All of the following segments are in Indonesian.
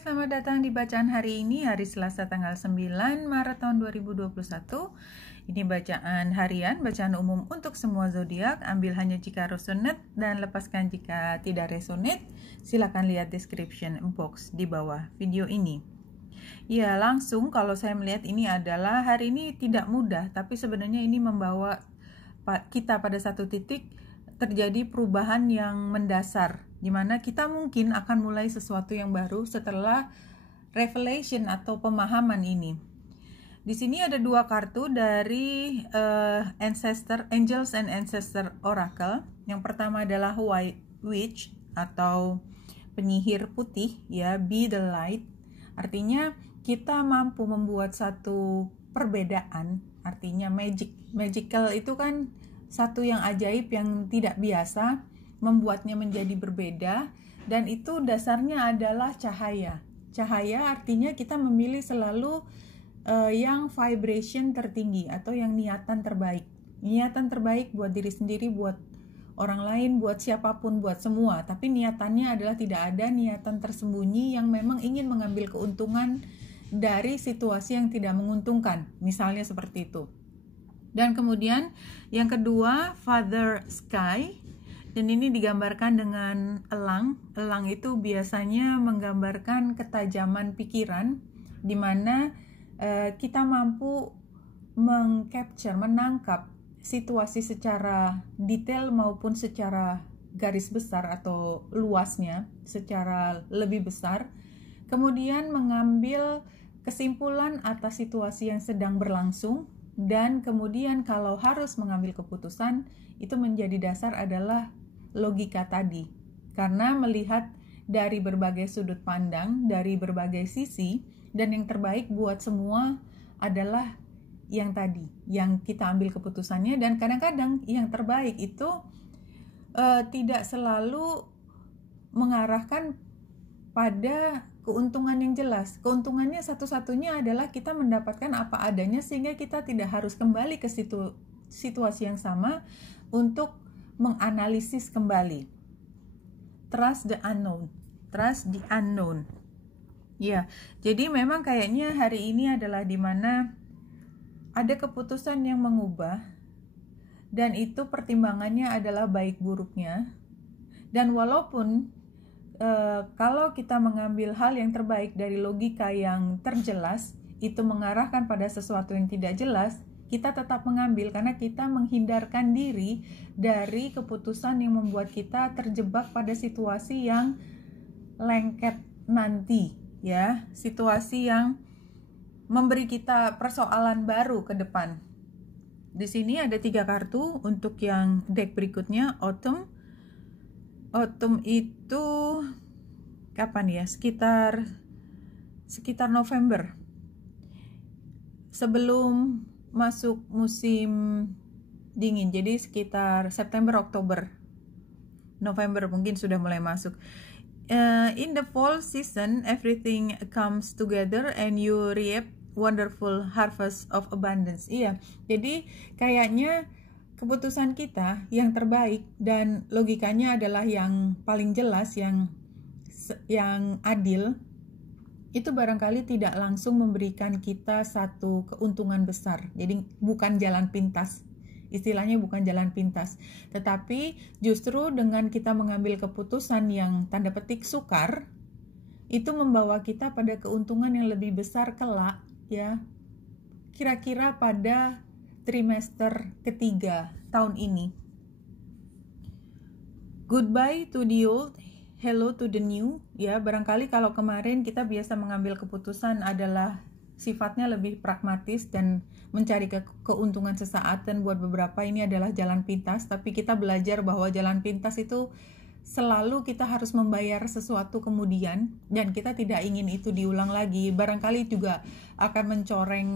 selamat datang di bacaan hari ini, hari Selasa tanggal 9 Maret tahun 2021. Ini bacaan harian, bacaan umum untuk semua zodiak. Ambil hanya jika resonate dan lepaskan jika tidak resonate. Silakan lihat description box di bawah video ini. Ya, langsung kalau saya melihat ini adalah hari ini tidak mudah, tapi sebenarnya ini membawa kita pada satu titik terjadi perubahan yang mendasar, di mana kita mungkin akan mulai sesuatu yang baru setelah revelation atau pemahaman ini. Di sini ada dua kartu dari Angels and Ancestor Oracle. Yang pertama adalah White Witch atau penyihir putih, ya, be the light. Artinya kita mampu membuat satu perbedaan, artinya magical itu kan satu yang ajaib yang tidak biasa, membuatnya menjadi berbeda, dan itu dasarnya adalah cahaya. Cahaya artinya kita memilih selalu yang vibration tertinggi atau yang niatan terbaik. Niatan terbaik buat diri sendiri, buat orang lain, buat siapapun, buat semua. Tapi niatannya adalah tidak ada niatan tersembunyi yang memang ingin mengambil keuntungan dari situasi yang tidak menguntungkan. Misalnya seperti itu. Dan kemudian yang kedua, Father Sky, dan ini digambarkan dengan elang. Elang itu biasanya menggambarkan ketajaman pikiran, di mana kita mampu mengcapture, menangkap situasi secara detail maupun secara garis besar atau luasnya, secara lebih besar. Kemudian mengambil kesimpulan atas situasi yang sedang berlangsung. Dan kemudian kalau harus mengambil keputusan, itu menjadi dasar adalah logika tadi. Karena melihat dari berbagai sudut pandang, dari berbagai sisi, dan yang terbaik buat semua adalah yang tadi, yang kita ambil keputusannya. Dan kadang-kadang yang terbaik itu tidak selalu mengarahkan pada keuntungan yang jelas. Keuntungannya satu-satunya adalah kita mendapatkan apa adanya sehingga kita tidak harus kembali ke situasi yang sama untuk menganalisis kembali. Trust the unknown. Trust the unknown. Ya, jadi memang kayaknya hari ini adalah dimana ada keputusan yang mengubah, dan itu pertimbangannya adalah baik buruknya. Dan walaupun kalau kita mengambil hal yang terbaik dari logika yang terjelas, itu mengarahkan pada sesuatu yang tidak jelas, kita tetap mengambil karena kita menghindarkan diri dari keputusan yang membuat kita terjebak pada situasi yang lengket nanti, ya, situasi yang memberi kita persoalan baru ke depan. Di sini ada 3 kartu untuk yang deck berikutnya, Autumn. Autumn itu kapan ya? Sekitar November. Sebelum masuk musim dingin. Jadi sekitar September, Oktober. November mungkin sudah mulai masuk. In the fall season, everything comes together and you reap wonderful harvest of abundance. Iya. Jadi kayaknya keputusan kita yang terbaik dan logikanya adalah yang paling jelas, yang adil, itu barangkali tidak langsung memberikan kita satu keuntungan besar. Jadi bukan jalan pintas, istilahnya bukan jalan pintas. Tetapi justru dengan kita mengambil keputusan yang tanda petik sukar, itu membawa kita pada keuntungan yang lebih besar kelak, ya. Kira-kira pada trimester ketiga tahun ini. Goodbye to the old, hello to the new. Ya, barangkali kalau kemarin kita biasa mengambil keputusan adalah sifatnya lebih pragmatis dan mencari keuntungan sesaat, dan buat beberapa ini adalah jalan pintas, tapi kita belajar bahwa jalan pintas itu selalu kita harus membayar sesuatu kemudian, dan kita tidak ingin itu diulang lagi. Barangkali juga akan mencoreng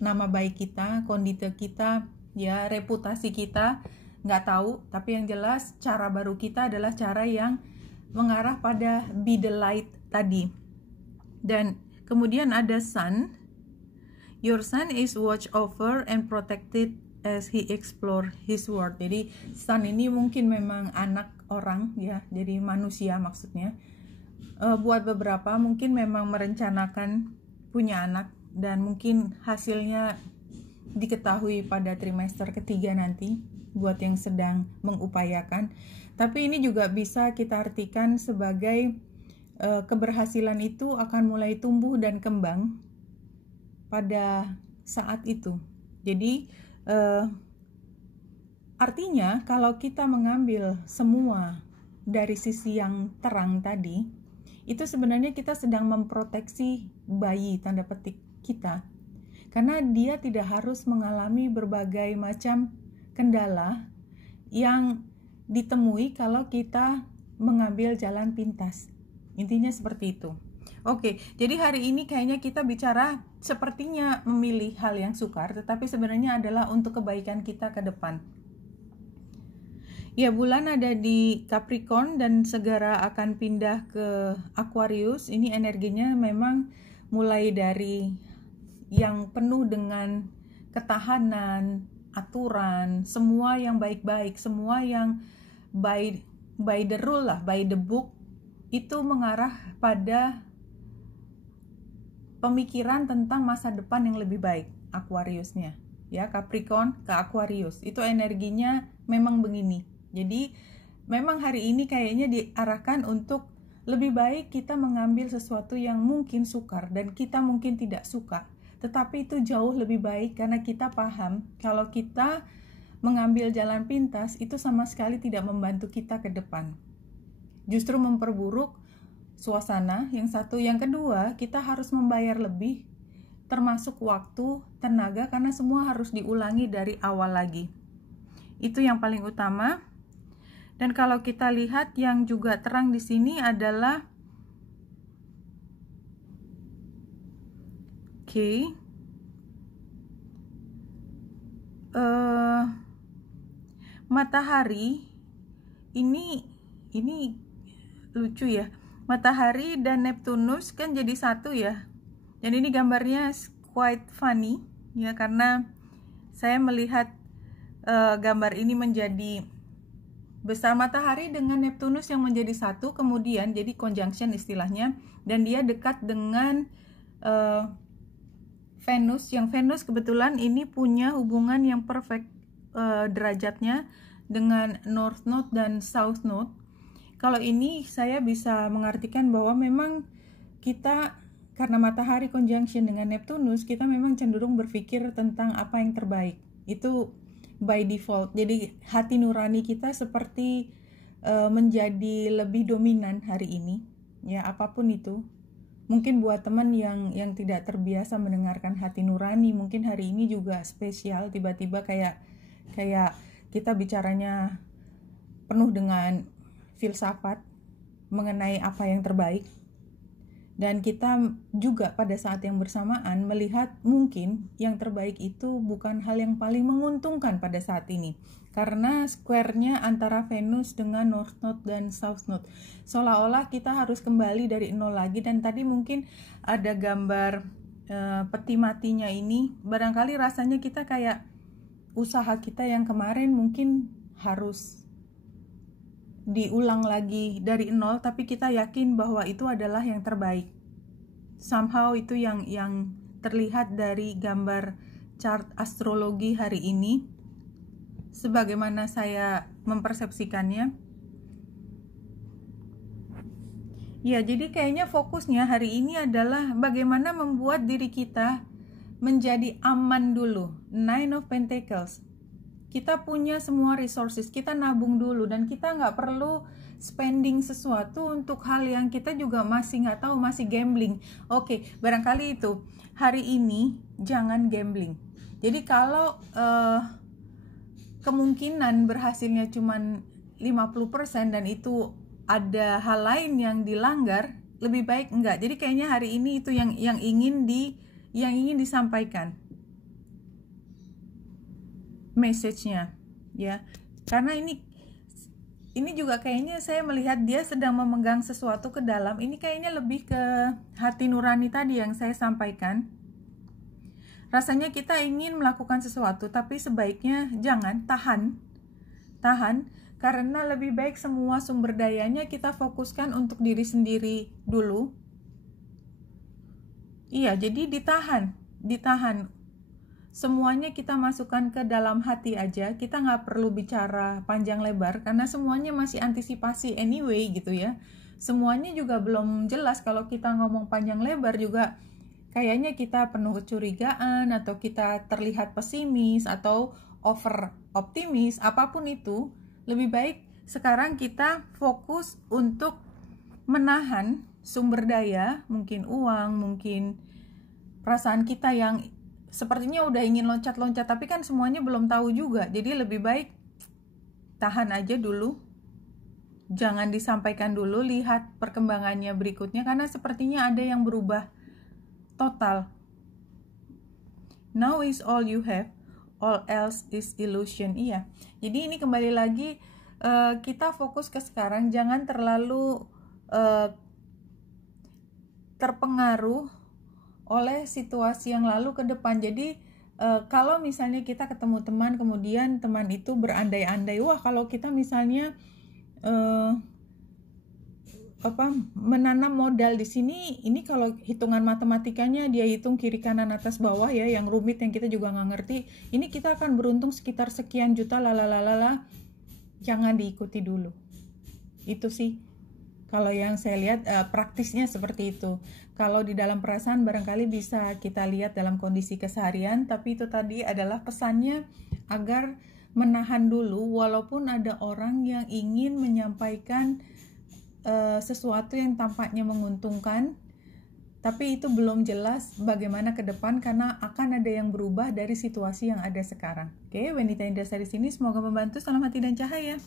nama baik kita, kondite kita, ya, reputasi kita, nggak tahu. Tapi yang jelas cara baru kita adalah cara yang mengarah pada be the light tadi. Dan kemudian ada Sun. Your son is watched over and protected as he explore his world. Jadi Sun ini mungkin memang anak orang, ya, jadi manusia maksudnya. buat beberapa mungkin memang merencanakan punya anak dan mungkin hasilnya diketahui pada trimester ketiga nanti buat yang sedang mengupayakan. Tapi ini juga bisa kita artikan sebagai keberhasilan itu akan mulai tumbuh dan kembang pada saat itu. Jadi artinya kalau kita mengambil semua dari sisi yang terang tadi, itu sebenarnya kita sedang memproteksi bayi tanda petik kita, karena dia tidak harus mengalami berbagai macam kendala yang ditemui kalau kita mengambil jalan pintas. Intinya seperti itu. Oke, jadi hari ini kayaknya kita bicara sepertinya memilih hal yang sukar, tetapi sebenarnya adalah untuk kebaikan kita ke depan. Ya, bulan ada di Capricorn dan segera akan pindah ke Aquarius. Ini energinya memang mulai dari yang penuh dengan ketahanan, aturan, semua yang baik-baik, semua yang by the rule lah, by the book, itu mengarah pada pemikiran tentang masa depan yang lebih baik. Aquariusnya, ya, Capricorn ke Aquarius, itu energinya memang begini. Jadi memang hari ini kayaknya diarahkan untuk lebih baik kita mengambil sesuatu yang mungkin sukar dan kita mungkin tidak suka, tetapi itu jauh lebih baik karena kita paham kalau kita mengambil jalan pintas itu sama sekali tidak membantu kita ke depan, justru memperburuk suasana. Yang satu, yang kedua, kita harus membayar lebih, termasuk waktu, tenaga, karena semua harus diulangi dari awal lagi. Itu yang paling utama. Dan kalau kita lihat yang juga terang di sini adalah matahari. Ini lucu ya. Matahari dan Neptunus kan jadi satu ya. Dan ini gambarnya quite funny ya, karena saya melihat gambar ini menjadi besar, matahari dengan Neptunus yang menjadi satu, kemudian jadi conjunction istilahnya, dan dia dekat dengan Venus, yang Venus kebetulan ini punya hubungan yang perfect derajatnya dengan North Node dan South Node. Kalau ini saya bisa mengartikan bahwa memang kita, karena matahari conjunction dengan Neptunus, kita memang cenderung berpikir tentang apa yang terbaik. Itu by default. Jadi hati nurani kita seperti menjadi lebih dominan hari ini, ya, apapun itu. Mungkin buat teman yang tidak terbiasa mendengarkan hati nurani, mungkin hari ini juga spesial, tiba-tiba kayak kita bicaranya penuh dengan filsafat mengenai apa yang terbaik. Dan kita juga pada saat yang bersamaan melihat mungkin yang terbaik itu bukan hal yang paling menguntungkan pada saat ini, karena square-nya antara Venus dengan North Node dan South Node. Seolah-olah kita harus kembali dari nol lagi. Dan tadi mungkin ada gambar peti matinya ini, barangkali rasanya kita kayak usaha kita yang kemarin mungkin harus diulang lagi dari nol, tapi kita yakin bahwa itu adalah yang terbaik. Somehow itu yang terlihat dari gambar chart astrologi hari ini, sebagaimana saya mempersepsikannya. Ya, jadi kayaknya fokusnya hari ini adalah bagaimana membuat diri kita menjadi aman dulu. Nine of Pentacles. Kita punya semua resources, kita nabung dulu, dan kita nggak perlu spending sesuatu untuk hal yang kita juga masih nggak tahu, masih gambling. Oke, barangkali itu hari ini jangan gambling. Jadi kalau kemungkinan berhasilnya cuma 50% dan itu ada hal lain yang dilanggar, lebih baik enggak. Jadi kayaknya hari ini itu yang ingin disampaikan message-nya, ya. Karena ini juga kayaknya saya melihat dia sedang memegang sesuatu ke dalam. Ini kayaknya lebih ke hati nurani tadi yang saya sampaikan. Rasanya kita ingin melakukan sesuatu, tapi sebaiknya jangan, tahan. Karena lebih baik semua sumber dayanya kita fokuskan untuk diri sendiri dulu. Iya, jadi ditahan. Semuanya kita masukkan ke dalam hati aja. Kita nggak perlu bicara panjang lebar karena semuanya masih antisipasi anyway gitu ya. Semuanya juga belum jelas. Kalau kita ngomong panjang lebar juga kayaknya kita penuh kecurigaan atau kita terlihat pesimis atau over optimis, apapun itu. Lebih baik sekarang kita fokus untuk menahan sumber daya, mungkin uang, mungkin perasaan kita yang sepertinya udah ingin loncat-loncat, tapi kan semuanya belum tahu juga. Jadi lebih baik tahan aja dulu. Jangan disampaikan dulu, lihat perkembangannya berikutnya, karena sepertinya ada yang berubah total. Now is all you have, all else is illusion. Iya. Jadi ini kembali lagi kita fokus ke sekarang, jangan terlalu terpengaruh oleh situasi yang lalu ke depan. Jadi kalau misalnya kita ketemu teman, kemudian teman itu berandai-andai, wah kalau kita misalnya menanam modal di sini, ini kalau hitungan matematikanya dia hitung kiri kanan atas bawah ya, yang rumit yang kita juga nggak ngerti, ini kita akan beruntung sekitar sekian juta lalalala. Jangan diikuti dulu. Itu sih kalau yang saya lihat praktisnya seperti itu. Kalau di dalam perasaan barangkali bisa kita lihat dalam kondisi keseharian, tapi itu tadi adalah pesannya agar menahan dulu, walaupun ada orang yang ingin menyampaikan sesuatu yang tampaknya menguntungkan, tapi itu belum jelas bagaimana ke depan karena akan ada yang berubah dari situasi yang ada sekarang. Oke, Wenita Indrasari sini, semoga membantu. Salam hati dan cahaya.